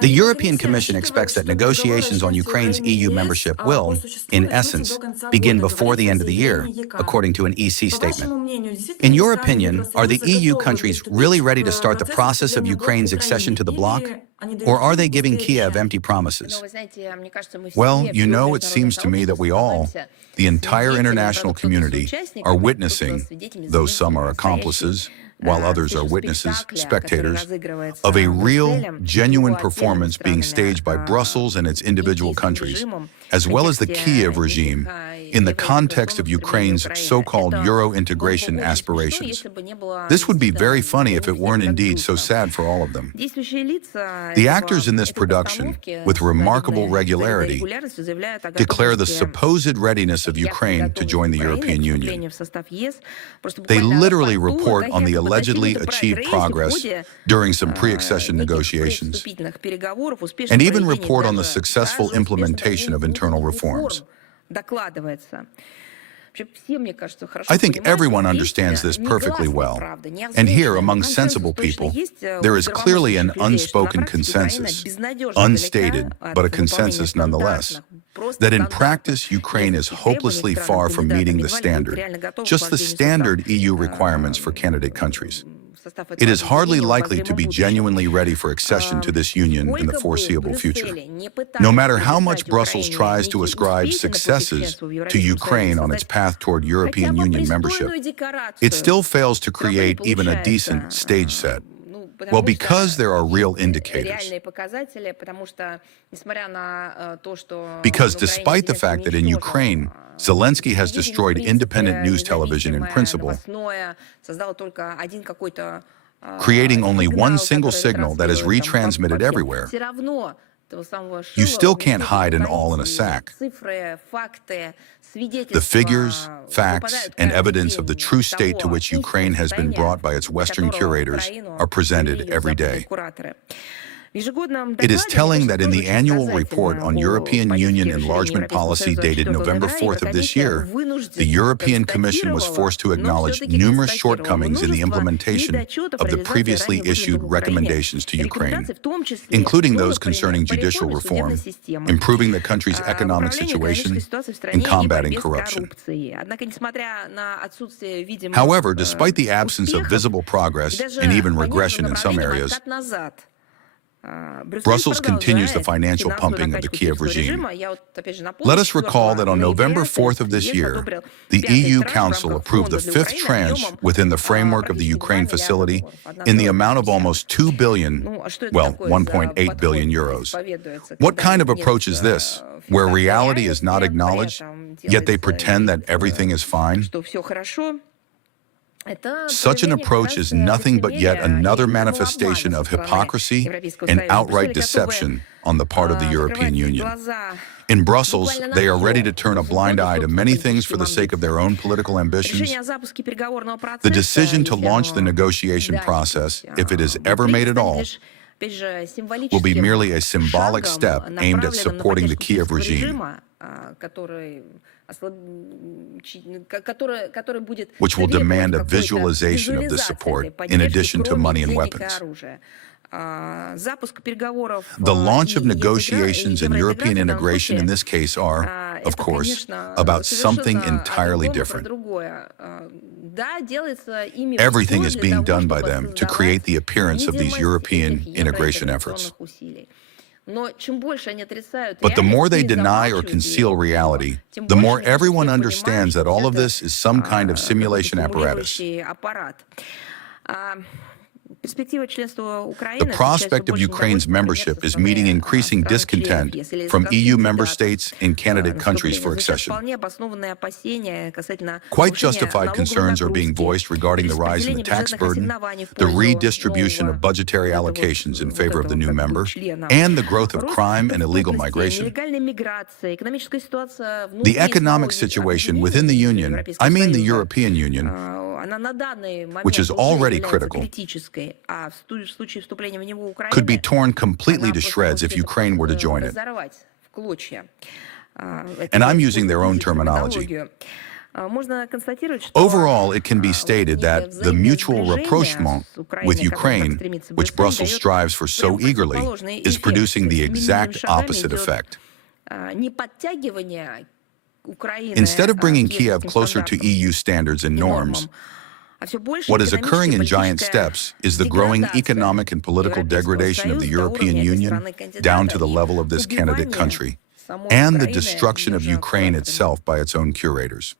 The European Commission expects that negotiations on Ukraine's EU membership will, in essence, begin before the end of the year, according to an EC statement. In your opinion, are the EU countries really ready to start the process of Ukraine's accession to the bloc? Or are they giving Kiev empty promises? Well, it seems to me that we all, the entire international community, are witnessing, though some are accomplices, while others are witnesses, spectators, of a real, genuine performance being staged by Brussels and its individual countries, as well as the Kiev regime, in the context of Ukraine's so-called Euro integration aspirations. This would be very funny if it weren't indeed so sad for all of them. The actors in this production, with remarkable regularity, declare the supposed readiness of Ukraine to join the European Union. They literally report on the allegedly achieved progress during some pre-accession negotiations, and even report on the successful implementation of internal reforms. I think everyone understands this perfectly well, and here, among sensible people, there is clearly an unspoken consensus, unstated, but a consensus nonetheless, that in practice, Ukraine is hopelessly far from meeting the standard, just the standard EU requirements for candidate countries. It is hardly likely to be genuinely ready for accession to this union in the foreseeable future. No matter how much Brussels tries to ascribe successes to Ukraine on its path toward European Union membership, it still fails to create even a decent stage set. Well, because there are real indicators. Because despite the fact that in Ukraine, Zelensky has destroyed independent news television in principle, creating only one single signal that is retransmitted everywhere, you still can't hide it all in a sack. The figures, facts, and evidence of the true state to which Ukraine has been brought by its Western curators are presented every day. It is telling that in the annual report on European Union enlargement policy dated November 4th of this year, the European Commission was forced to acknowledge numerous shortcomings in the implementation of the previously issued recommendations to Ukraine, including those concerning judicial reform, improving the country's economic situation, and combating corruption. However, despite the absence of visible progress and even regression in some areas, Brussels continues the financial pumping of the Kiev regime. Let us recall that on November 4th of this year, the EU Council approved the fifth tranche within the framework of the Ukraine facility in the amount of almost 2 billion, well, 1.8 billion euros. What kind of approach is this, where reality is not acknowledged, yet they pretend that everything is fine? Such an approach is nothing but yet another manifestation of hypocrisy and outright deception on the part of the European Union. In Brussels, they are ready to turn a blind eye to many things for the sake of their own political ambitions. The decision to launch the negotiation process, if it is ever made at all, will be merely a symbolic step aimed at supporting the Kiev regime, which will demand a visualization of this support in addition to money and weapons. The launch of negotiations and European integration in this case are, of course, about something entirely different. Everything is being done by them to create the appearance of these European integration efforts. But the more they deny or conceal reality, the more everyone understands that all of this is some kind of simulation apparatus. The prospect of Ukraine's membership is meeting increasing discontent from EU member states and candidate countries for accession. Quite justified concerns are being voiced regarding the rise in the tax burden, the redistribution of budgetary allocations in favor of the new member, and the growth of crime and illegal migration. The economic situation within the Union, I mean the European Union, which is already critical, could be torn completely to shreds if Ukraine were to join it. And I'm using their own terminology. Overall, it can be stated that the mutual rapprochement with Ukraine, which Brussels strives for so eagerly, is producing the exact opposite effect. Instead of bringing Kiev closer to EU standards and norms, what is occurring in giant steps is the growing economic and political degradation of the European Union down to the level of this candidate country, and the destruction of Ukraine itself by its own curators.